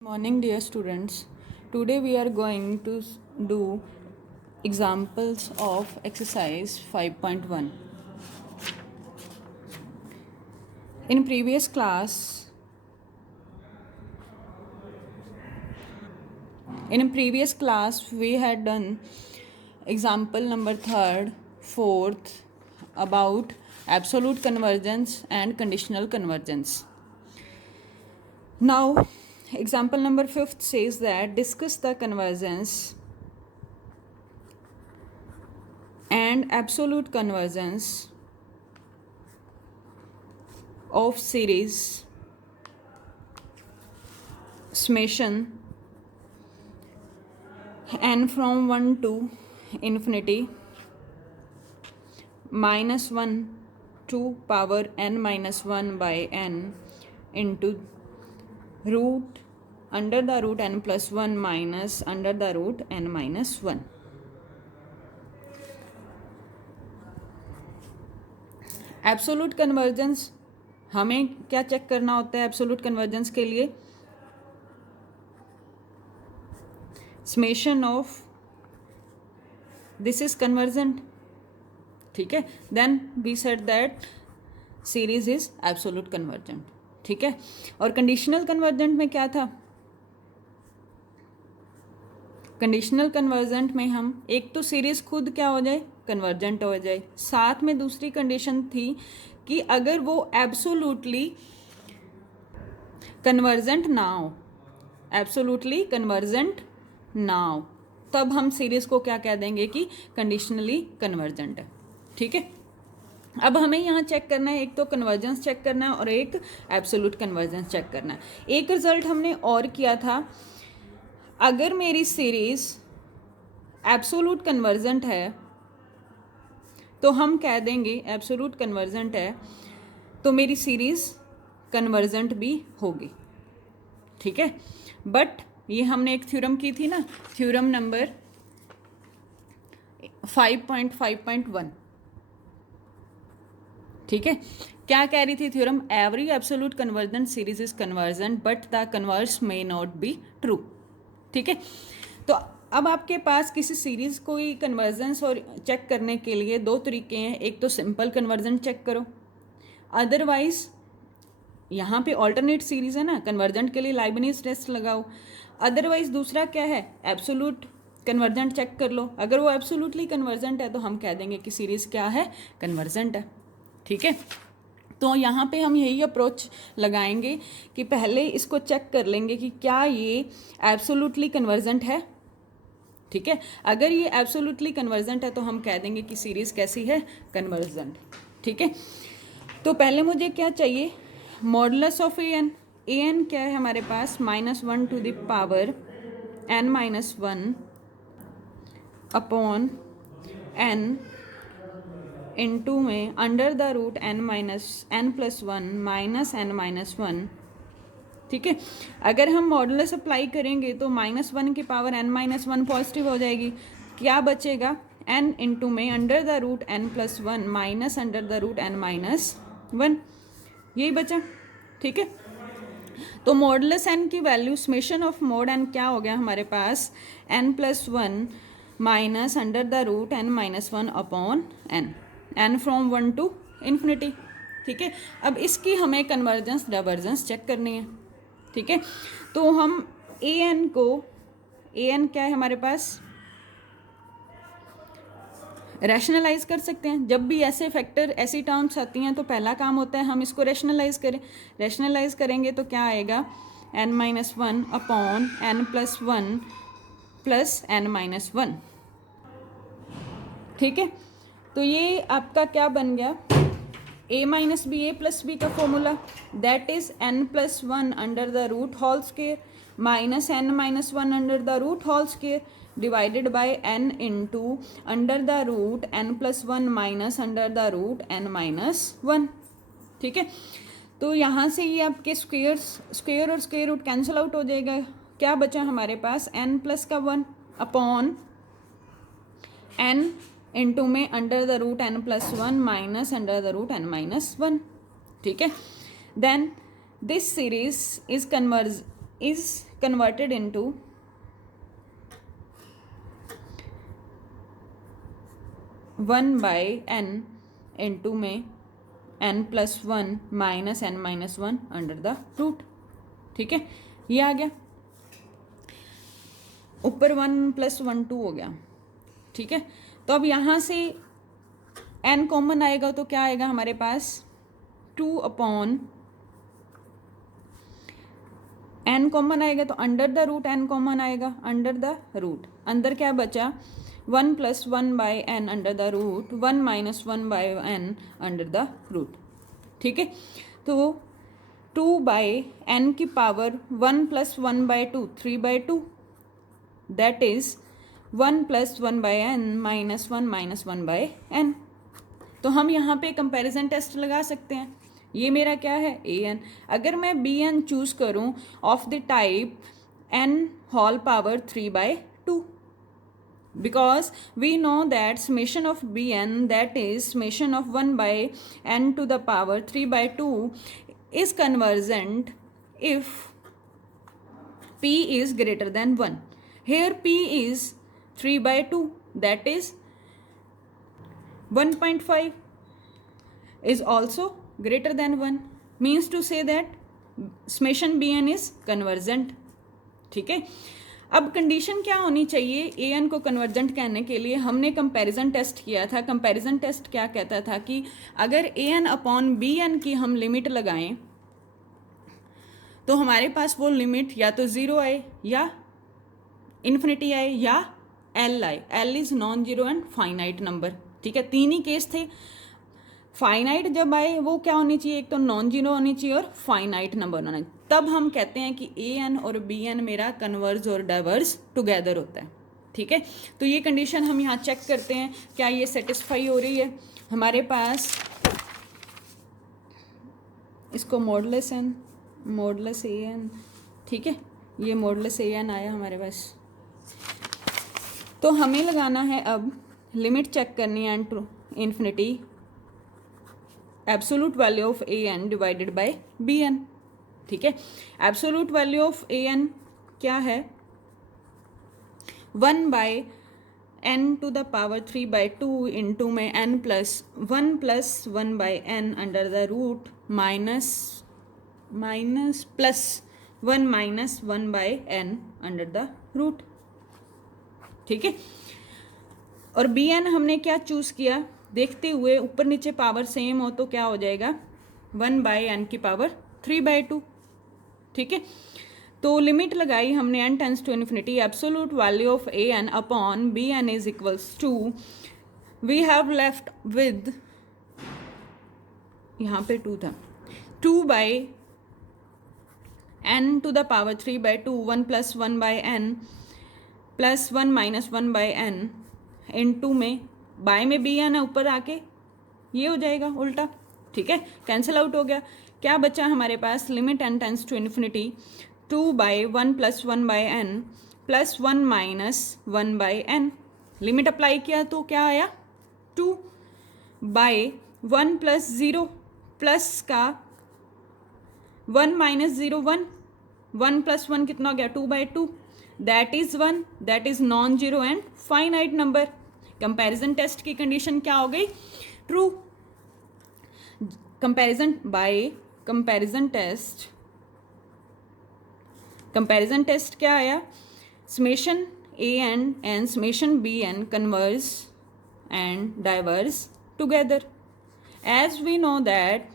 Morning, dear students. Today we are going to do examples of exercise 5.1. In previous class, we had done example number 3rd, 4th about absolute convergence and conditional convergence. Now, example number 5th says that discuss the convergence and absolute convergence of series summation n from 1 to infinity minus 1 to power n minus 1 by n into root under the root n plus 1 minus under the root n minus 1. Absolute convergence हमें क्या check करना होता है? Absolute convergence के लिए summation of this is convergent, ठीक है. Then we said that series is absolute convergent, ठीक है. और कंडीशनल कन्वर्जेंट में क्या था? कंडीशनल कन्वर्जेंट में हम एक तो सीरीज खुद क्या हो जाए, कन्वर्जेंट हो जाए, साथ में दूसरी कंडीशन थी कि अगर वो एब्सोल्युटली कन्वर्जेंट ना हो, एब्सोल्युटली कन्वर्जेंट ना हो, तब हम सीरीज को क्या कह देंगे कि कंडीशनली कन्वर्जेंट है, ठीक है. अब हमें यहाँ चेक करना है, एक तो कन्वर्जेंस चेक करना है और एक एब्सोल्यूट कन्वर्जेंस चेक करना है. एक रिजल्ट हमने और किया था, अगर मेरी सीरीज एब्सोल्यूट कन्वर्जेंट है तो हम कह देंगे एब्सोल्यूट कन्वर्जेंट है तो मेरी सीरीज कन्वर्जेंट भी होगी, ठीक है. बट ये हमने एक थ्योरम की थी ना, थ्योरम नंबर 5.5.1, ठीक है. क्या कह रही थी theorem? Every absolute convergent series is convergent but the converse may not be true, ठीक है. तो अब आपके पास किसी सीरीज को ही कन्वर्जेंस और चेक करने के लिए दो तरीके हैं. एक तो सिंपल कन्वर्जेंट चेक करो, अदरवाइज यहाँ पे ऑल्टरनेट सीरीज है ना, कन्वर्जेंट के लिए लाइबनिज टेस्ट लगाओ. अदरवाइज दूसरा क्या है, एब्सोल्यूट कन्वर्जेंट चेक कर लो. अगर वो एब्सोल्युटली कन्वर्जेंट है तो हम कह देंगे कि सीरीज क्या है, कन्वर्जेंट है, ठीक है. तो यहाँ पे हम यही अप्रोच लगाएंगे कि पहले इसको चेक कर लेंगे कि क्या ये एब्सोल्युटली कन्वर्जेंट है, ठीक है. अगर ये एब्सोल्युटली कन्वर्जेंट है तो हम कह देंगे कि सीरीज कैसी है, कन्वर्जेंट, ठीक है. तो पहले मुझे क्या चाहिए, मॉडुलस ऑफ ए एन क्या है हमारे पास, -1 to the power n minus 1 upon n into में under the root n plus 1 minus n minus 1, ठीक है. अगर हम मॉडुलस अप्लाई करेंगे तो -1 की पावर n माइनस 1 पॉजिटिव हो जाएगी. क्या बचेगा, n इंटू में under the root n plus 1 minus under the root n minus 1, यही बचा, ठीक है. तो मॉडुलस n की value summation of mod n क्या हो गया हमारे पास, n plus 1 minus under the root n minus 1 upon n from 1 to infinity, ठीक है. अब इसकी हमें कन्वर्जेंस डाइवर्जेंस चेक करनी है, ठीक है. तो हम an क्या है हमारे पास, रैशनलाइज कर सकते हैं. जब भी ऐसे फैक्टर ऐसी टर्म्स आती हैं तो पहला काम होता है हम इसको रैशनलाइज करें. रैशनलाइज करेंगे तो क्या आएगा, n minus 1 upon n plus 1 plus n minus 1, ठीक है. तो ये आपका क्या बन गया, a minus b a plus b का formula, that is n plus 1 under the root whole square minus n minus 1 under the root whole square divided by n into under the root n plus 1 minus under the root n minus 1, ठीक है. तो यहाँ से ये आपके square और square root cancel out हो जाएगा. क्या बचा हमारे पास, n प्लस का 1 अपॉन n इंटू में under the root n plus 1 minus under the root n minus 1, ठीक है. Then this series is converted into 1/n into में n+1 minus n-1 under the root. ठीक है, ये आ गया, ऊपर 1 + 1 2 हो गया। ठीक है, तो अब यहाँ से n कॉमन आएगा तो क्या आएगा हमारे पास, 2/n कॉमन आएगा तो under the root n common आएगा, अंडर द रूट अंदर क्या बचा, 1 + 1/n under the root 1 - 1/n under the root. ठीक है, तो 2/n की power 1 + 1/2 3/2 that is 1 + 1/n - 1 - 1/n। तो हम यहाँ पे कंपैरिजन टेस्ट लगा सकते हैं। ये मेरा क्या है, an। अगर मैं bn चूज करूँ of the type n whole power 3/2, because we know that summation of bn, that is summation of 1/n to the power 3/2 is convergent if p is greater than 1. Here p is 3/2, that is 1.5 is also greater than 1, means to say that summation bn is convergent। ठीक है, अब condition क्या होनी चाहिए A N को convergent कहने के लिए, हमने कंपैरिजन टेस्ट किया था। कंपैरिजन टेस्ट क्या कहता था कि अगर ए एन अपॉन बी एन की हम लिमिट लगाएं तो हमारे पास वो लिमिट या तो 0 आए या इन्फिनिटी आए या एल आए। L is non zero and finite number. ठीक है, तीन ही केस थे। फाइनाइट जब आए वो क्या होनी चाहिए, एक तो नॉन जीरो होनी चाहिए और फाइनाइट नंबर होना चाहिए, तब हम कहते हैं कि ए एन और बी एन मेरा कन्वर्ज और डाइवर्स टुगेदर होता है। ठीक है, तो ये कंडीशन हम यहाँ चेक करते हैं क्या ये सेटिस्फाई हो रही है। हमारे पास इसको modulus N, modulus A N, ठीक है, ये मॉडुलस ए एन आया हमारे पास। तो हमें लगाना है अब लिमिट चेक करनी है n to infinity absolute value of a n divided by b n. ठीक है, absolute value of a n क्या है, 1/n to the power 3/2 इंटू में n + 1 + 1/n under the root minus plus 1 - 1/n under the root. ठीक है, और B N हमने क्या चूज किया, देखते हुए ऊपर नीचे पावर सेम हो तो क्या हो जाएगा, 1/n की पावर 3/2। ठीक है, तो लिमिट लगाई हमने n tends to infinity absolute value of a n upon b n is equals to, we have left with, यहाँ पे 2 था, 2/n to the power 3/2 1 + 1/n plus 1 - 1/n into में बाय में बी एन है, ऊपर आके ये हो जाएगा उल्टा। ठीक है, कैंसिल आउट हो गया। क्या बचा हमारे पास, limit n tends to infinity 2/1 + 1/n plus 1 - 1/n। Limit apply किया तो क्या आया, 2/1 + 0 प्लस का 1 - 0 1, 1 + 1 कितना हो गया, 2/2, that is 1, that is non zero and finite number. Comparison test की कंडीशन क्या हो गई, true. Comparison by comparison test क्या आया, summation a n and summation b n converge and diverse together. As we know that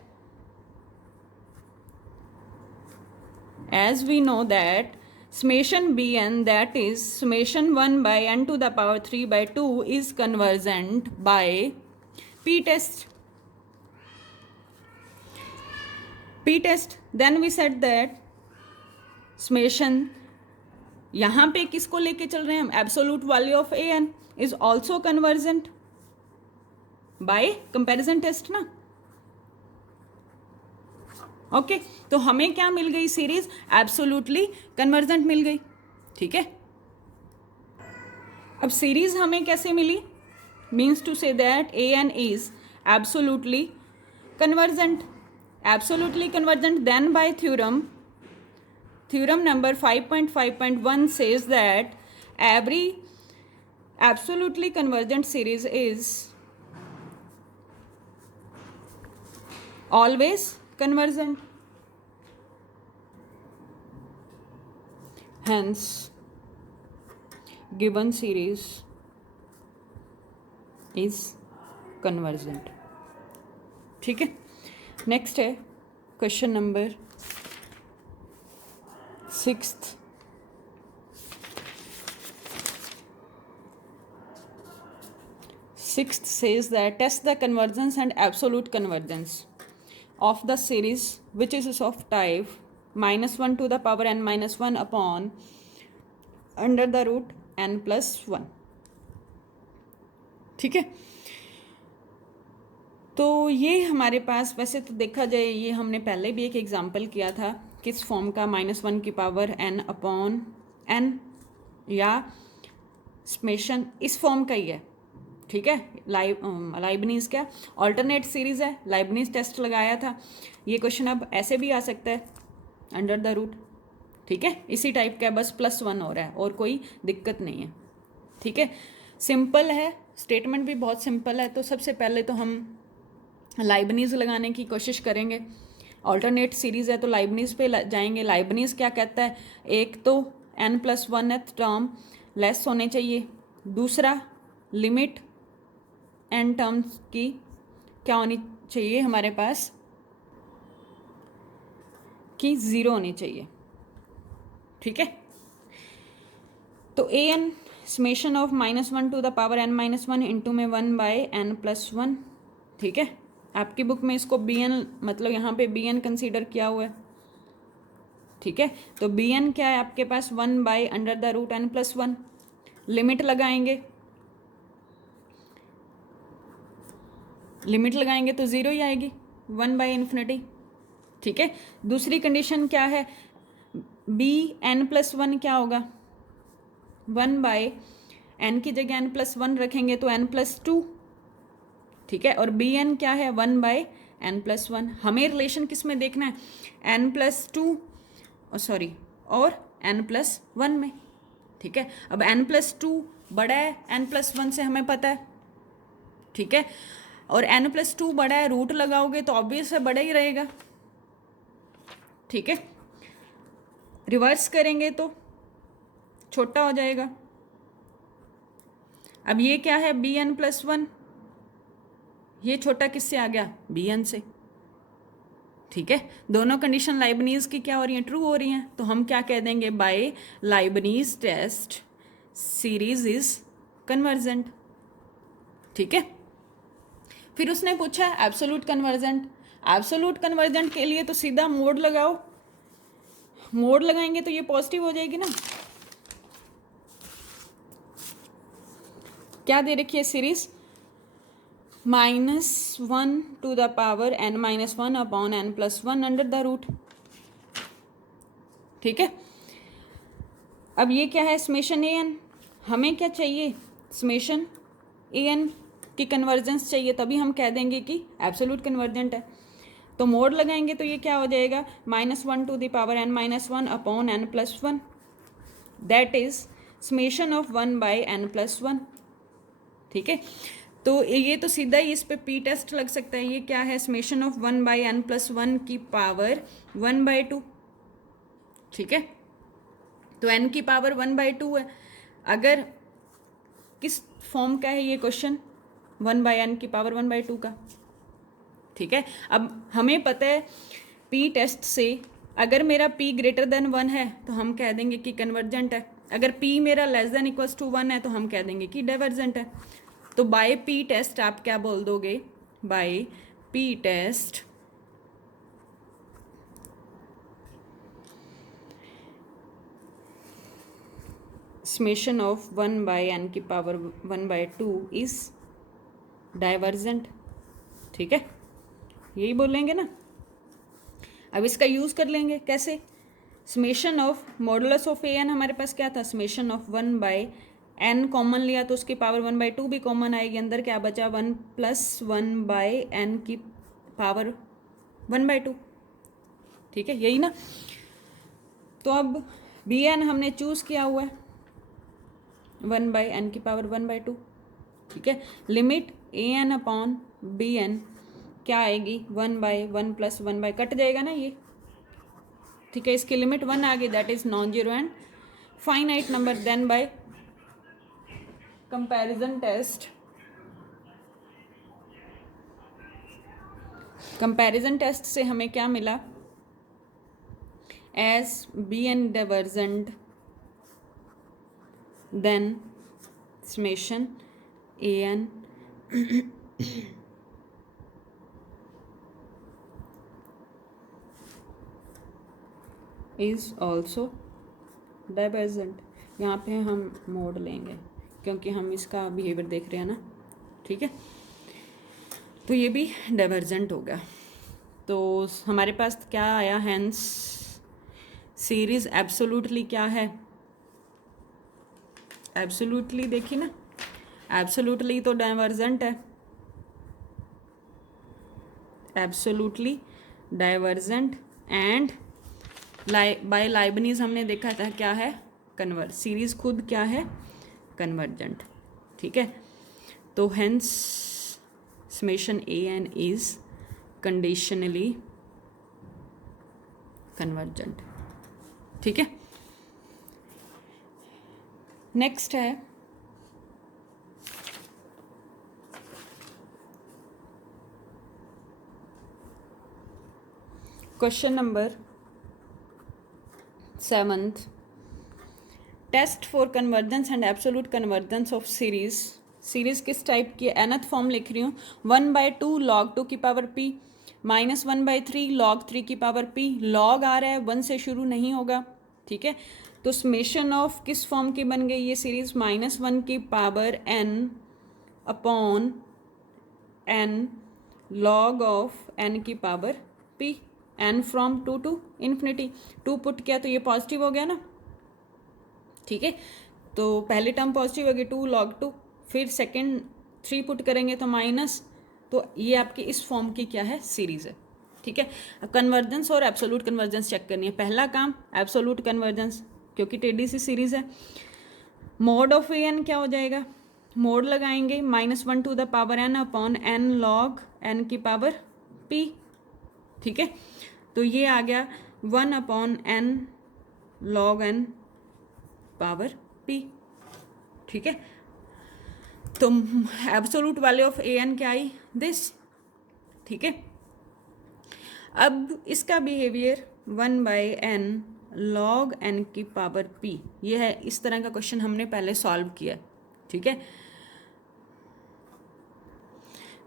summation bn, that is summation 1/n to the power 3/2 is convergent by p-test. Then we said that summation, यहाँ पे किसको लेके चल रहे हैं हम, absolute value of an is also convergent by comparison test ना। Okay, तो हमें क्या मिल गई, सीरीज एब्सोल्युटली कन्वर्जेंट मिल गई। ठीक है, अब सीरीज हमें कैसे मिली, means to say that a n is absolutely convergent. Then by theorem theorem number 5.5.1 says that every absolutely convergent series is always convergent. Hence, given series is convergent. ठीक है, next है question number 6th. Sixth says that test the convergence and absolute convergence of the series which is of type -1 to the power n minus 1 upon under the root n plus 1. ठीक है, तो ये हमारे पास वैसे तो देखा जाए ये हमने पहले भी एक एग्जाम्पल किया था किस फॉर्म का -1 की पावर n अपॉन n या समेशन इस फॉर्म का ही है. ठीक है, लाइबनीज क्या ऑल्टरनेट सीरीज है, लाइबनीज टेस्ट लगाया था. ये क्वेश्चन अब ऐसे भी आ सकता है अंडर द रूट. ठीक है, इसी टाइप का बस +1 हो रहा है और कोई दिक्कत नहीं है. ठीक है, सिंपल है, स्टेटमेंट भी बहुत सिंपल है. तो सबसे पहले तो हम लाइबनीज लगाने की कोशिश करेंगे. ऑल्टरनेट सीरीज है तो लाइबनीज पे जाएंगे. लाइबनीज क्या कहता है, एक तो n+1th टर्म लेस होने चाहिए, दूसरा लिमिट n टर्म्स की क्या होनी चाहिए हमारे पास कि 0 होनी चाहिए. ठीक है, तो an summation of -1 to the power n minus 1 into में 1/n+1. ठीक है, आपकी बुक में इसको bn मतलब यहाँ पे bn कंसीडर किया हुआ है. ठीक है, तो bn क्या है आपके पास 1/√n+1. लिमिट लगाएंगे, लिमिट लगाएंगे तो 0 ही आएगी 1/∞. ठीक है, दूसरी कंडीशन क्या है, bn+1 क्या होगा 1/n की जगह n+1 रखेंगे तो n+2. ठीक है, और bn क्या है 1/n+1. हमें रिलेशन किस में देखना है, n+2 और n+1 में. ठीक है, अब n+2 बड़ा है n+1 से हमें पता है. ठीक है, और n+2 बड़ा है, रूट लगाओगे तो ऑब्वियस है बड़ा ही रहेगा. ठीक है, रिवर्स करेंगे तो छोटा हो जाएगा. अब ये क्या है bn+1, ये छोटा किससे आ गया bn से. ठीक है, दोनों कंडीशन लाइबनीज की क्या हो रही हैं, ट्रू हो रही हैं. तो हम क्या कह देंगे, by Leibniz test series is convergent. ठीक है, फिर उसने पूछा एब्सोल्यूट कन्वर्जेंट. एब्सोल्यूट कन्वर्जेंट के लिए तो सीधा मोड लगाओ, मोड लगाएंगे तो ये पॉजिटिव हो जाएगी ना. क्या दे रखी है series, -1 to the power n minus 1 upon n+1 under the root. ठीक है, अब ये क्या है समेशन an. हमें क्या चाहिए, समेशन an की कन्वर्जेंस चाहिए, तभी हम कह देंगे कि एब्सोल्यूट कन्वर्जेंट है. तो मोड लगाएंगे तो ये क्या हो जाएगा -1 to the power n minus 1 upon n+1. That is summation of 1/n+1. ठीक है, तो ये तो सीधा ही इस पे पी टेस्ट लग सकता है. ये क्या है समेशन ऑफ 1/n+1 की पावर 1/2. ठीक है, तो n की पावर 1/2 है. अगर किस फॉर्म का है ये क्वेश्चन, 1/n की पावर 1/2 का. ठीक है, अब हमें पता है पी टेस्ट से अगर मेरा p ग्रेटर देन 1 है तो हम कह देंगे कि कन्वर्जेंट है. अगर p मेरा लेस देन इक्वल्स टू 1 है तो हम कह देंगे कि डाइवर्जेंट है. तो बाय पी टेस्ट आप क्या बोल दोगे, by P test summation of 1/n की पावर 1/2 इज डाइवर्जेंट. ठीक है, यही बोलेंगे ना. अब इसका यूज कर लेंगे कैसे, summation of modulus of an हमारे पास क्या था, समेशन ऑफ 1/n कॉमन लिया तो उसकी पावर 1/2 भी कॉमन आएगी. अंदर क्या बचा 1 + 1/n की पावर 1/2. ठीक है, यही ना. तो अब बी एन हमने चूज़ किया हुआ है 1/n⁻², ठीक है। लिमिट ए एन अपॉन बी एन क्या आएगी, 1/1 + 1 कट जाएगा ना ये, ठीक है। इसकी लिमिट 1 आ गई, that is non zero and finite number. Then by comparison test, comparison test से हमें क्या मिला, as b n divergent then summation a n is also divergent. यहाँ पे हम मोड लेंगे क्योंकि हम इसका बिहेवियर देख रहे हैं ना, ठीक है। तो ये भी डाइवर्जेंट हो गया। तो हमारे पास क्या आया, हैंस सीरीज एब्सोल्युटली क्या है, एब्सोल्युटली देखिए ना, एब्सोल्युटली तो डाइवर्जेंट है, absolutely divergent and bye Leibniz हमने देखा था क्या है, कन्वर्ज। सीरीज खुद क्या है, कन्वर्जेंट, ठीक है। तो hence summation a n is conditionally convergent, ठीक है। नेक्स्ट है question number 7th, test for convergence and absolute convergence of series. Series किस टाइप की, nth फॉर्म लिख रही हूँ, 1/2 log 2 की पावर p माइनस 1/3 log 3 की पावर p। log आ रहा है, 1 से शुरू नहीं होगा, ठीक है। तो समेशन ऑफ किस फॉर्म की बन गई ये सीरीज, -1 की power n upon n log of n की power p, n from 2 to infinity. 2 put किया तो ये पॉजिटिव हो गया ना, ठीक है। तो पहली टर्म पॉजिटिव होगी 2 log 2, फिर सेकंड 3 पुट करेंगे तो माइनस। तो ये आपकी इस फॉर्म की क्या है, सीरीज है, ठीक है। अब कन्वर्जेंस और एब्सोल्यूट कन्वर्जेंस चेक करनी है। पहला काम एब्सोल्यूट कन्वर्जेंस, क्योंकि टेढ़ी सी सीरीज है। मोड ऑफ ए एन क्या हो जाएगा, मोड लगाएंगे -1 to the power n upon n log n की पावर p, ठीक है। तो ये आ गया 1 upon n log n power p, ठीक है। तो absolute value of a n क्या आई, दिस, ठीक है। अब इसका बिहेवियर 1/n log n की पावर p, ये है। इस तरह का क्वेश्चन हमने पहले सॉल्व किया, ठीक है।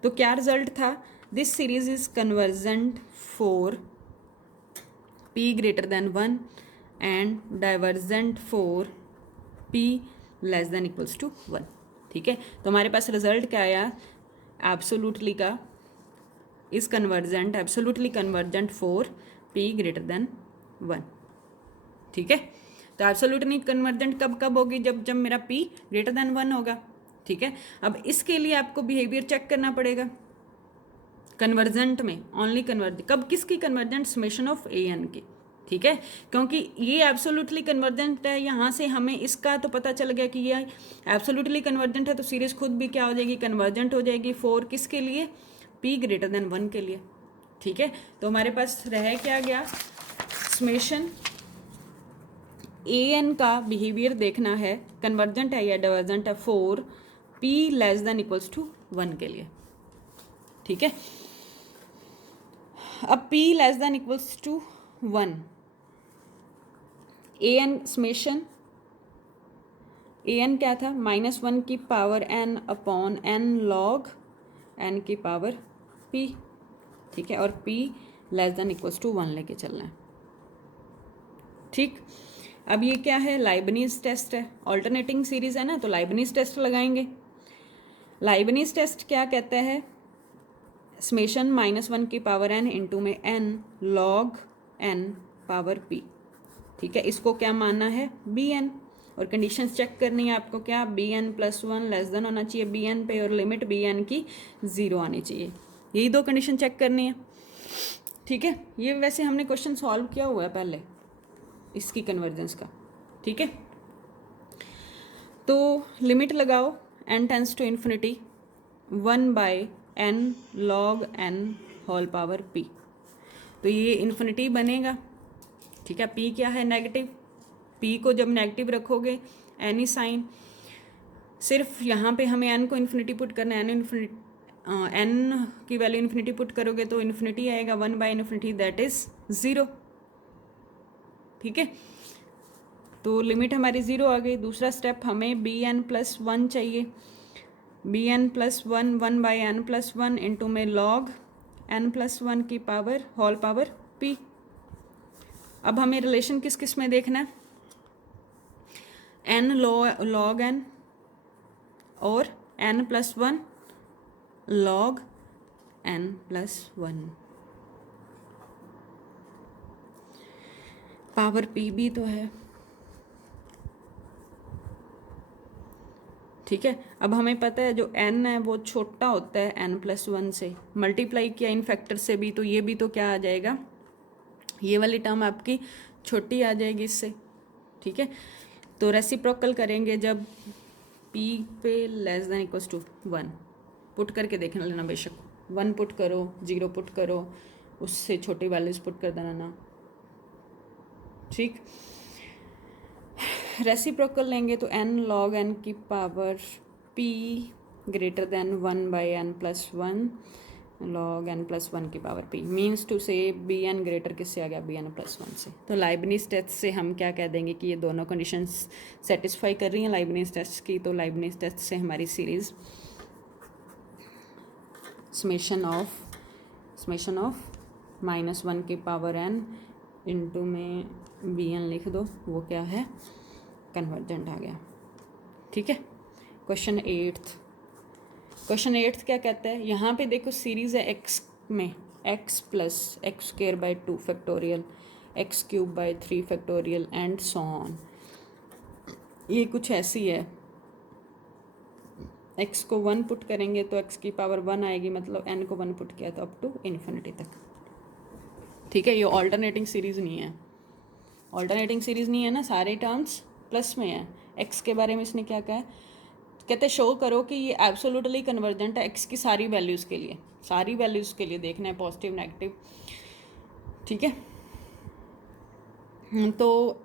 तो क्या रिजल्ट था, this series is convergent for p greater than 1 and divergent for p less than equals to 1, ठीक है। तो हमारे पास रिजल्ट क्या आया, एब्सोल्युटली का is convergent, absolutely convergent for p greater than 1, ठीक है। तो एब्सोल्युटली कन्वर्जेंट कब कब होगी, जब जब मेरा p greater than 1 होगा, ठीक है। अब इसके लिए आपको बिहेवियर चेक करना पड़ेगा कन्वर्जेंट में, ओनली कन्वर्ज कब, किसकी convergent, summation of a n की, ठीक है। क्योंकि ये एब्सोल्युटली कन्वर्जेंट है, यहाँ से हमें इसका तो पता चल गया कि ये एब्सोल्युटली कन्वर्जेंट है, तो सीरीज खुद भी क्या हो जाएगी, कन्वर्जेंट हो जाएगी फॉर किसके लिए, p greater than 1 के लिए, ठीक है। तो हमारे पास रह क्या गया, समेशन ए एन का बिहेवियर देखना है, कन्वर्जेंट है या डाइवर्जेंट है, for p less than equals to 1 के लिए, ठीक है। अब p less than equals to 1, a n summation a n क्या था, -1 की power n upon n log n की पावर p, ठीक है। और p less than equals to 1 लेके चलना है, ठीक। अब ये क्या है, लाइबनीज टेस्ट है, ऑल्टरनेटिंग सीरीज है ना, तो लाइबनीज टेस्ट लगाएंगे। लाइबनीज टेस्ट क्या कहता है, समेशन -1 की पावर n इंटू में n log n power p, ठीक है। इसको क्या मानना है, बी एन, और कंडीशंस चेक करनी है आपको, क्या bn + 1 लेस देन होना चाहिए bn पे, और लिमिट bn की 0 आनी चाहिए। यही दो कंडीशन चेक करनी है, ठीक है। ये वैसे हमने क्वेश्चन सॉल्व किया हुआ है पहले, इसकी कन्वर्जेंस का, ठीक है। तो लिमिट लगाओ n tends to infinity 1/n log n whole power p, तो ये इन्फिनिटी बनेगा, ठीक है। p क्या है, नेगेटिव, p को जब नेगेटिव रखोगे एनी साइन, सिर्फ यहाँ पे हमें n को इन्फिनिटी पुट करना है, n की वैल्यू इन्फिनिटी पुट करोगे तो इन्फिनिटी आएगा, 1/∞ दैट इज 0, ठीक है। तो लिमिट हमारी 0 आ गई। दूसरा स्टेप, हमें bn+1 चाहिए, bn+1 1/n+1 इंटू में log n+1 की पावर होल पावर p। अब हमें रिलेशन किस किस में देखना है, n log n और n+1 log n+1, power p भी तो है, ठीक है। अब हमें पता है जो n है वो छोटा होता है n+1 से, मल्टीप्लाई किया इन फैक्टर से भी, तो ये भी तो क्या आ जाएगा, ये वाली टर्म आपकी छोटी आ जाएगी इससे, ठीक है। तो रेसिप्रोकल करेंगे जब p पे less than equals to 1, put करके देख लेना, बेशक 1 पुट करो, 0 पुट करो, उससे छोटी वैल्यूज पुट कर देना ना, ठीक। रेसिप्रोकल लेंगे तो n log n की power p greater than 1/n+1 log n+1 की पावर p, मीन्स टू से bn ग्रेटर किससे आ गया, bn+1 से। तो लाइबनिज टेस्ट से हम क्या कह देंगे कि ये दोनों कंडीशंस सेटिस्फाई कर रही हैं लाइबनिज टेस्ट की। तो लाइबनिज टेस्ट से हमारी सीरीज़ समेशन ऑफ -1 की पावर n इंटू में bn लिख दो, वो क्या है, कन्वर्जेंट आ गया, ठीक है। क्वेश्चन एट्थ क्या कहता है, यहाँ पे देखो सीरीज़ है x में x plus x² 2 factorial x³ 3 factorial and so on, ये कुछ ऐसी है। x को 1 पुट करेंगे तो x की पावर 1 आएगी, मतलब n को 1 पुट किया तो अप टू इन्फिनिटी तक, ठीक है। ये ऑल्टरनेटिंग सीरीज़ नहीं है, ना, सारे टर्म्स प्लस में है। x के बारे में इसने क्या कहा है, कहते शो करो कि ये एब्सोल्युटली कन्वर्जेंट है x की सारी वैल्यूज़ के लिए, देखना है पॉजिटिव नेगेटिव, ठीक है। तो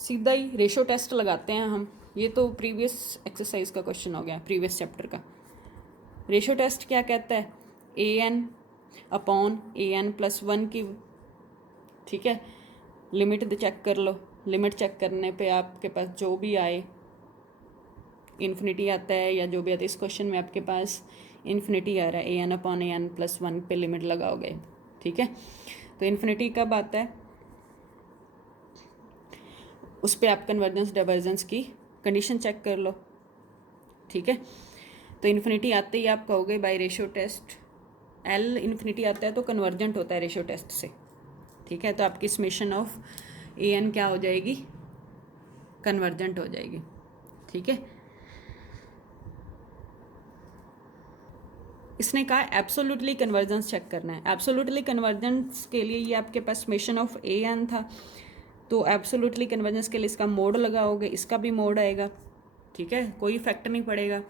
सीधा ही रेशो टेस्ट लगाते हैं हम, ये तो प्रीवियस एक्सरसाइज का क्वेश्चन हो गया, प्रीवियस चैप्टर का। रेशो टेस्ट क्या कहता है, an/an+1 की, ठीक है। लिमिट चेक कर लो, लिमिट चेक करने पे आपके पास जो भी आए, इन्फिनिटी आता है या जो भी आता है, इस क्वेश्चन में आपके पास इन्फिनिटी आ रहा है, an/an+1 पे लिमिट लगाओगे, ठीक है। तो इन्फिनिटी कब आता है, उस पर आप कन्वर्जेंस डाइवर्जेंस की कंडीशन चेक कर लो, ठीक है। तो इन्फिनिटी आते ही आप कहोगे by ratio test, l infinity आता है तो कन्वर्जेंट होता है रेशियो टेस्ट से, ठीक है। तो आपकी समेशन ऑफ an क्या हो जाएगी, कन्वर्जेंट हो जाएगी, ठीक है। इसने कहा एब्सोल्युटली कन्वर्जेंस चेक करना है। एब्सोल्युटली कन्वर्जेंस के लिए ये आपके पास समेशन ऑफ an था, तो एब्सोल्युटली कन्वर्जेंस के लिए इसका मोड लगाओगे, इसका भी मोड आएगा, ठीक है, कोई इफेक्ट नहीं पड़ेगा,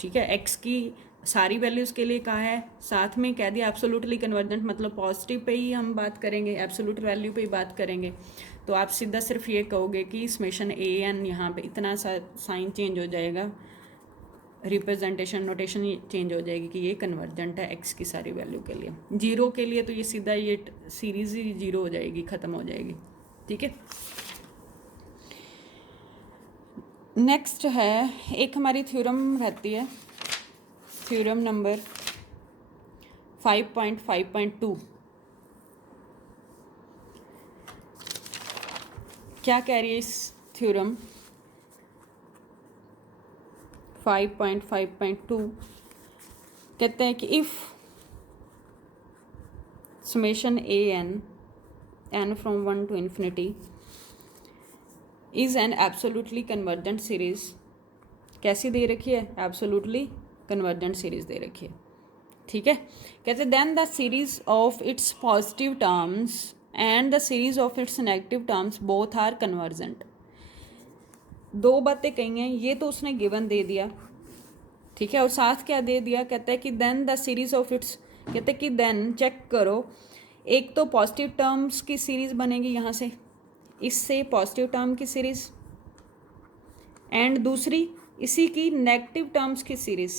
ठीक है। x की सारी वैल्यूज़ के लिए कहा है, साथ में कह दिया एब्सोल्युटली कन्वर्जेंट, मतलब पॉजिटिव पे ही हम बात करेंगे, एब्सोल्यूट वैल्यू पे ही बात करेंगे। तो आप सीधा सिर्फ ये कहोगे कि समेशन an यहाँ पे इतना सा साइन चेंज हो जाएगा, रिप्रेजेंटेशन नोटेशन चेंज हो जाएगी कि ये कन्वर्जेंट है x की सारी वैल्यू के लिए। 0 के लिए तो ये सीधा ये सीरीज़ ही 0 हो जाएगी, ख़त्म हो जाएगी, ठीक है। नेक्स्ट है, एक हमारी थ्योरम रहती है, थ्योरम नंबर 5.5.2। क्या कह रही है इस थ्योरम 5.5.2, कहते हैं कि if summation n from 1 to infinity is an absolutely convergent series, कैसी दे रखी है, एब्सोल्युटली कन्वर्जेंट सीरीज़ दे रखी है, ठीक है। कहते then the series of its positive terms and the series of its negative terms both are convergent. दो बातें कही हैं, ये तो उसने गिवन दे दिया, ठीक है, और साथ क्या दे दिया, कहता है कि then the series of its, कहते हैं कि देन चेक करो, एक तो पॉजिटिव टर्म्स की सीरीज बनेगी यहाँ से, इससे पॉजिटिव टर्म की सीरीज, एंड दूसरी इसी की नेगेटिव टर्म्स की सीरीज,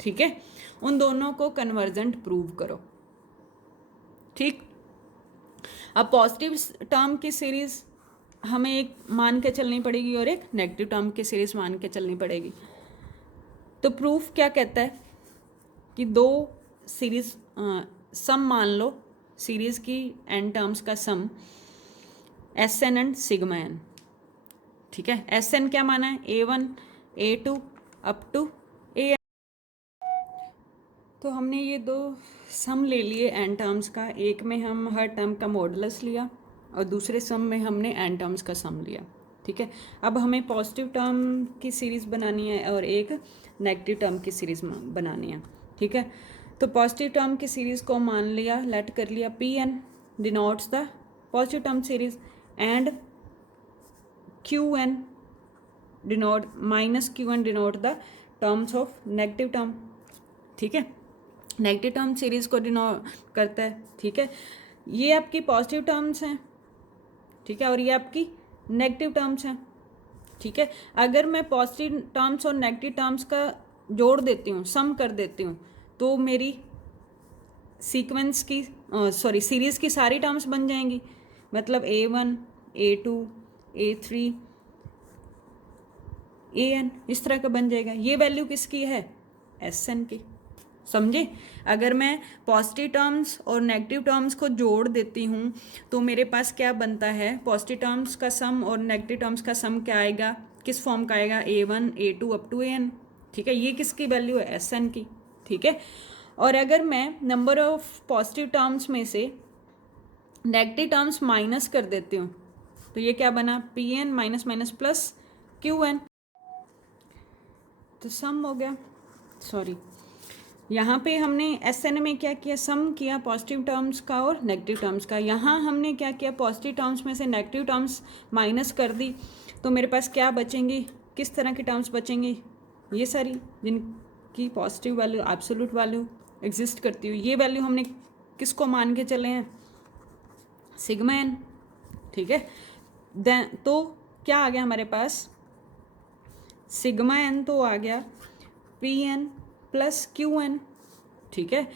ठीक है, उन दोनों को कन्वर्जेंट प्रूव करो। ठीक, अब पॉजिटिव टर्म की सीरीज हमें एक मान के चलनी पड़ेगी और एक नेगेटिव टर्म की सीरीज मान के चलनी पड़ेगी। तो प्रूफ क्या कहता है कि दो सीरीज सम मान लो, सीरीज की एन टर्म्स का sum s n and sigma n, ठीक है। एस एन क्या माना है, A1 A2 अप टू ए। तो हमने ये दो सम ले लिए एन टर्म्स का, एक में हम हर टर्म का मॉडुलस लिया और दूसरे सम में हमने एन टर्म्स का सम लिया, ठीक है। अब हमें पॉजिटिव टर्म की सीरीज़ बनानी है और एक नेगेटिव टर्म की सीरीज़ बनानी है, ठीक है। तो पॉजिटिव टर्म की सीरीज़ को मान लिया, लेट कर लिया p n denotes the positive term series and q n denote minus q n denote the terms of negative term, ठीक है। नेगेटिव टर्म सीरीज़ को डिनोट करता है, ठीक है। ये आपकी पॉजिटिव टर्म्स हैं, ठीक है, और ये आपकी नेगेटिव टर्म्स हैं, ठीक है। अगर मैं पॉजिटिव टर्म्स और नेगेटिव टर्म्स का जोड़ देती हूँ, सम कर देती हूँ, तो मेरी सीक्वेंस की सीरीज़ की सारी टर्म्स बन जाएंगी, मतलब A1 A2 A3 AN इस तरह का बन जाएगा। ये वैल्यू किसकी है, SN की, समझे। अगर मैं पॉजिटिव टर्म्स और नेगेटिव टर्म्स को जोड़ देती हूँ तो मेरे पास क्या बनता है, पॉजिटिव टर्म्स का सम और नेगेटिव टर्म्स का सम क्या आएगा, किस फॉर्म का आएगा, A1 A2 up to AN, ठीक है। ये किसकी वैल्यू है, SN की, ठीक है। और अगर मैं नंबर ऑफ पॉजिटिव टर्म्स में से नेगेटिव टर्म्स माइनस कर देती हूँ तो ये क्या बना, PN minus minus plus QN, तो सम हो गया। सॉरी, यहाँ पे हमने SN में क्या किया, सम किया पॉजिटिव टर्म्स का और नेगेटिव टर्म्स का। यहाँ हमने क्या किया, पॉजिटिव टर्म्स में से नेगेटिव टर्म्स माइनस कर दी, तो मेरे पास क्या बचेंगी, किस तरह की टर्म्स बचेंगी, ये सारी जिनकी positive value absolute value exist करती हुई, ये वैल्यू हमने किसको मान के चले हैं, सिग्मा एन, ठीक है। देन तो क्या आ गया हमारे पास, सिग्मा एन तो आ गया PN प्लस QN, ठीक है,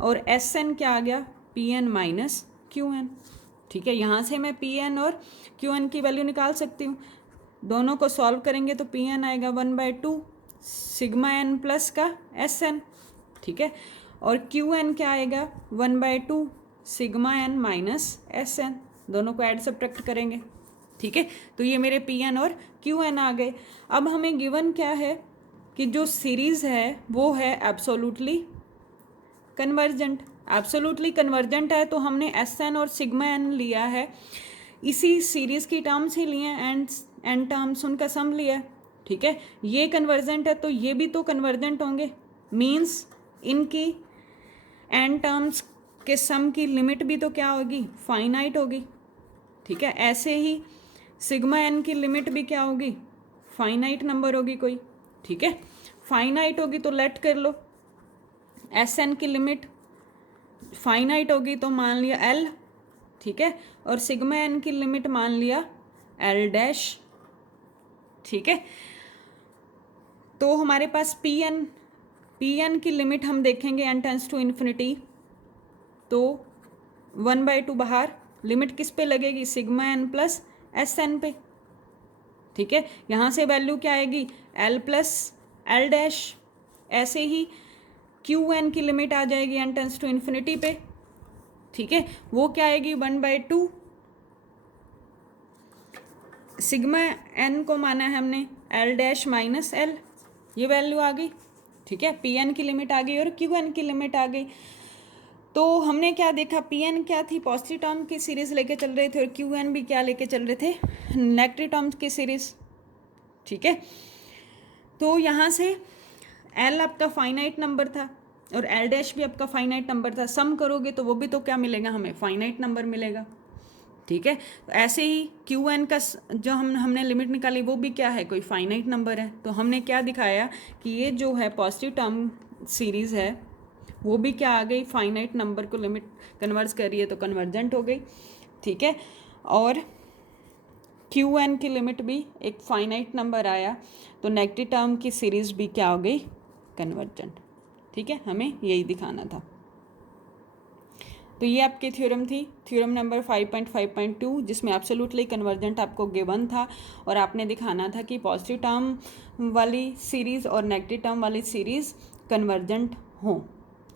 और SN क्या आ गया, PN माइनस QN, ठीक है। यहाँ से मैं PN और QN की वैल्यू निकाल सकती हूँ, दोनों को सॉल्व करेंगे तो PN आएगा 1/2 सिग्मा एन प्लस का SN, ठीक है, और QN क्या आएगा 1/2 सिग्मा एन माइनस SN, दोनों को ऐड सब्ट्रैक्ट करेंगे, ठीक है। तो ये मेरे PN और QN आ गए। अब हमें गिवन क्या है कि जो सीरीज़ है वो है एब्सोल्युटली कन्वर्जेंट। एब्सोल्युटली कन्वर्जेंट है तो हमने SN और सिग्मा एन लिया है, इसी सीरीज़ की टर्म्स ही लिए हैं, एन टर्म्स उनका सम लिया है, ठीक है। ये कन्वर्जेंट है तो ये भी तो कन्वर्जेंट होंगे, मीन्स इनकी एन टर्म्स के सम की लिमिट भी तो क्या होगी, फाइनाइट होगी, ठीक है। ऐसे ही सिग्मा एन की लिमिट भी क्या होगी, फाइनाइट नंबर होगी कोई, ठीक है। फाइनाइट होगी तो लेट कर लो, SN की लिमिट फाइनाइट होगी तो मान लिया L, ठीक है, और सिग्मा एन की लिमिट मान लिया L डैश, ठीक है। तो हमारे पास PN की लिमिट हम देखेंगे n टेंस टू इन्फिनिटी, तो 1/2 बाहर, लिमिट किस पे लगेगी, सिग्मा एन प्लस SN पे, ठीक है। यहाँ से वैल्यू क्या आएगी, L प्लस L डैश। ऐसे ही QN की लिमिट आ जाएगी n टेंस टू इन्फिनिटी पे, ठीक है, वो क्या आएगी 1/2 सिग्मा एन को माना है हमने L डैश माइनस L, ये वैल्यू आ गई, ठीक है। PN की लिमिट आ गई और QN की लिमिट आ गई। तो हमने क्या देखा, PN क्या थी, पॉजिटिव टर्म की सीरीज लेके चल रहे थे और QN भी क्या लेके चल रहे थे, नेगेटिव टर्म्स की सीरीज, ठीक है। तो यहाँ से L आपका फाइनाइट नंबर था, और एल डैश भी आपका फाइनाइट नंबर था, सम करोगे तो वो भी तो क्या मिलेगा हमें, फाइनाइट नंबर मिलेगा। ठीक है, तो ऐसे ही क्यू एन का जो हमने लिमिट निकाली वो भी क्या है, कोई फाइनाइट नंबर है। तो हमने क्या दिखाया कि ये जो है पॉजिटिव टर्म सीरीज़ है वो भी क्या आ गई, फाइनाइट नंबर को लिमिट कन्वर्स कर रही है तो कन्वर्जेंट हो गई। ठीक है, और क्यू एन की लिमिट भी एक फाइनाइट नंबर आया तो नेगेटिव टर्म की सीरीज़ भी क्या हो गई, कन्वर्जेंट। ठीक है, हमें यही दिखाना था। तो ये आपकी थ्योरम थी, थ्योरम नंबर 5.5.2, जिसमें एब्सोल्युटली कन्वर्जेंट आपको गिवन था और आपने दिखाना था कि पॉजिटिव टर्म वाली सीरीज़ और नेगेटिव टर्म वाली सीरीज़ कन्वर्जेंट हों।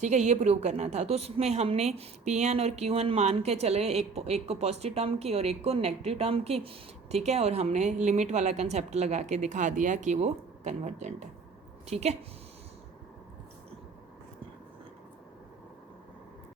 ठीक है, ये प्रूव करना था। तो उसमें हमने पी एन और क्यू एन मान के चले, एक को पॉजिटिव टर्म की और एक को नेगेटिव टर्म की। ठीक है, और हमने लिमिट वाला कंसेप्ट लगा के दिखा दिया कि वो कन्वर्जेंट है। ठीक है।